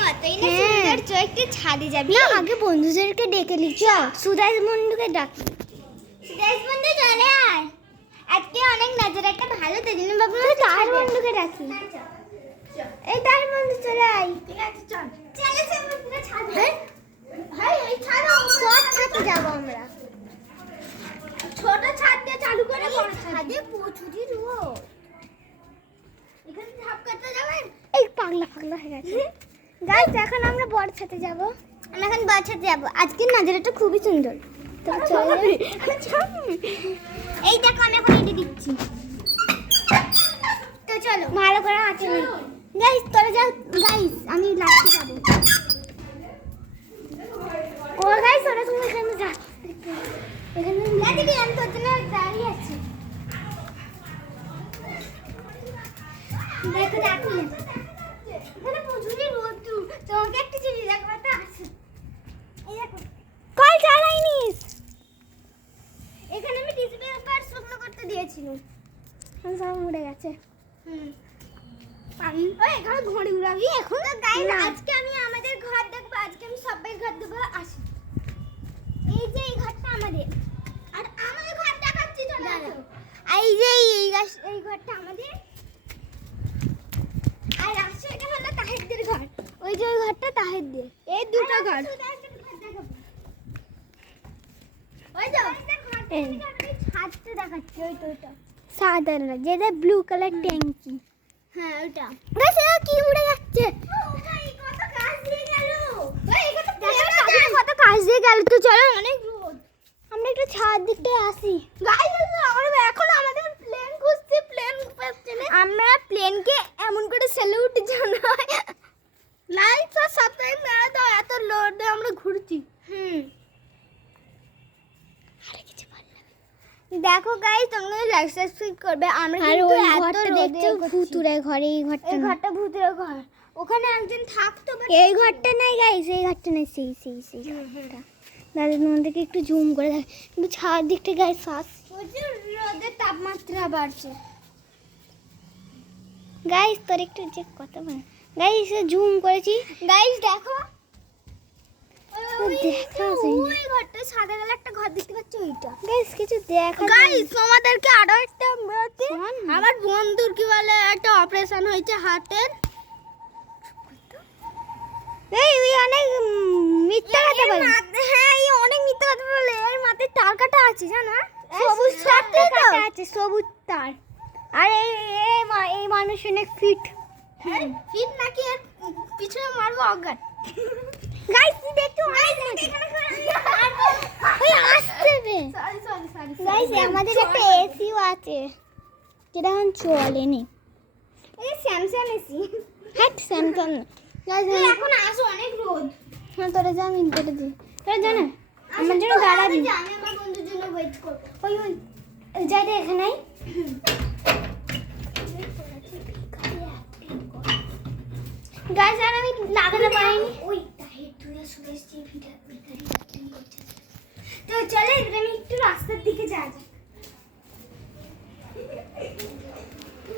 কতই না সুন্দর একটু ছাদে যাবি না আগে বন্ধুদেরকে ডেকে নিচ্ছ সুদাস বন্ধুকে ডাকি সুদাস বন্ধু চলে আয় আজকে অনেক নজরটা ভালো তো জন্য ভাবলাম তার বন্ধুকে ডাকি এই তার বন্ধু চলে আয় ঠিক আছে চল চলে সে আমরা ছাদে ভাই ওই ছাদে সব ছাদে যাব আমরা ছোট ছাদ দিয়ে চালু করে বড় ছাদে প্রচুরই রোদ এখানে ধাপ কাটতে যাবেন এই পাগলা পাগলা হয়ে গেছে গাইস এখন আমরা বড় ছাদে যাব আমরা এখন বড় ছাদে যাব আজকের নজরটা খুবই সুন্দর তো চলো এই দেখো আমি এখন এটি দিচ্ছি তো চলো ভালো করে হাঁটে নি গাইস তোরা যা গাইস আমি লাস্টে যাব ও গাইস ওরা তুমি এখানে যা এখানে লাদিকে আমি তোর জন্য দাঁড়িয়ে আছি দেখো দেখো এখানে প্রচুরই রোদ তোমাকে একটা জিনিস দেখাতে আছে এই দেখো কল চালাইনিস এখানে আমি টিস্যু পেপার শুকনো করতে দিয়েছিলাম সব উড়ে গেছে ওই এখানে ঘড়ি উড়াবি এখন তো গাইস আজকে আমি আমাদের ঘর দেখবো আজকে আমি সবাই ঘর দেখবো আসি এই যে এই ঘরটা আমাদের আর আমাদের ঘর দেখাচ্ছি তো এই যে এই গাছ এই ঘরটা আমাদের আর আসছে এটা হলো তাহেরদের ঘর ওই যে ওই ঘরটা তাহেরদের এই দুটো ঘর ওই যে ছাদটা দেখাচ্ছি ওই তো ওইটা সাদা না যেটা ব্লু কালার ট্যাঙ্কি হ্যাঁ ওইটা গাইস এটা কি উড়ে যাচ্ছে কত কাজ দিয়ে গেল ওই কত কাজ দিয়ে গেল তো চলো অনেক রোদ আমরা একটু ছাদ দিকটায় আসি গাইস আমরা এখন আমাদের প্লেন খুঁজছি প্লেন পাচ্ছি না আমরা প্লেনকে এমন করে স্যালুট জানাই লাইট আর সাবস্ক্রাইব মেরে দাও এত লোডে আমরা ঘুরছি আরে কিছু ভালো লাগে দেখো গাইস তোমরা লাইক সাবস্ক্রাইব করবে আমরা আর কিন্তু ওই এত ঘরটা রোদে দেখছো করছি। ভুতুরে ঘরে এই ঘরটা এই না। ঘরটা ভূতের ঘর ওখানে একজন থাকতো but এই ঘরটা নাই গাইস এই ঘরটা নাই সেই ঘরটা দাদা তোমাদেরকে একটু জুম করে দেখ কিন্তু ছাদ দিকটা গাইস ফাস প্রচুর রোদের তাপমাত্রা বাড়ছে গাইস তোর একটু যে কথা বল গাইস জুম করেছি গাইস দেখো তো দেখা যায় না। ওই ঘরটা সাদা কালার একটা ঘর দেখতে পাচ্ছ ওইটা গাইস কিছু দেখা যায় না। গাইস তোমাদেরকে আরো একটা বলতে শোন না। আমার বন্ধুর কি বলে একটা অপারেশন হয়েছে হাতের এই ওই অনেক মিথ্যা কথা বলে হ্যাঁ এই অনেক মিথ্যা কথা বলে এর মাথায় তার কাটা আছে জানো সবুজ সবুজ তার তারটাই তো কাটা আছে সবুজ তার আর এই মানুষ অনেক ফিট হ্যাঁ ফিট নাকি এর পিছনে মারবো অজ্ঞান গাইস দেখো ওই আসছে বে সরি গাইস আমাদের একটা এসিও আছে যেটা এখন চলেনি এই স্যামসাং এসি হ্যাট স্যামসাং গাইস এখন আসো অনেক রোদ হ্যাঁ তোরা যা আমি কেটে দিই তোরা জানা আমার জন্য দাঁড়াবি আমি আমার বন্ধুর জন্য ওয়েট করব ওই যাই দে এখানে গাইস আর আমি লাগাতে পারিনি ওই তাই তুই শুনে এসেছি ভিতরে অ্যাক্টিং করছে তো চলে এবার আমি একটু রাস্তার দিকে যাই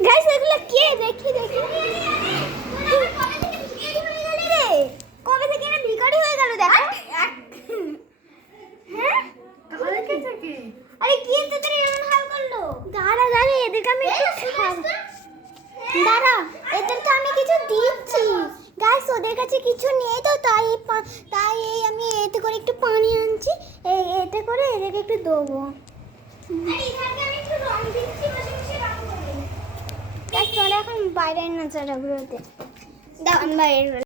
গাইস এগুলো কে দেখি কবে থেকে না ভিখারি হয়ে গেল দেখো হ্যাঁ তাহলে কে থেকে আরে কি তোদের এমন হাল করলো দাঁড়া এদেরকে আমি একটু দাঁড়া এদেরকে আমি কিছু দিচ্ছি গাইস ওদের কাছে কিছু নেই তো তাই এই আমি এতে করে একটু পানি আনছি এতে করে এদেরকে একটু দেবো আরে এখানে আমি একটু রং দিচ্ছি বসে রং করে গাইস তোরা এখন বাইরে না চলে ঘুরোতে দাও আমি বাইরে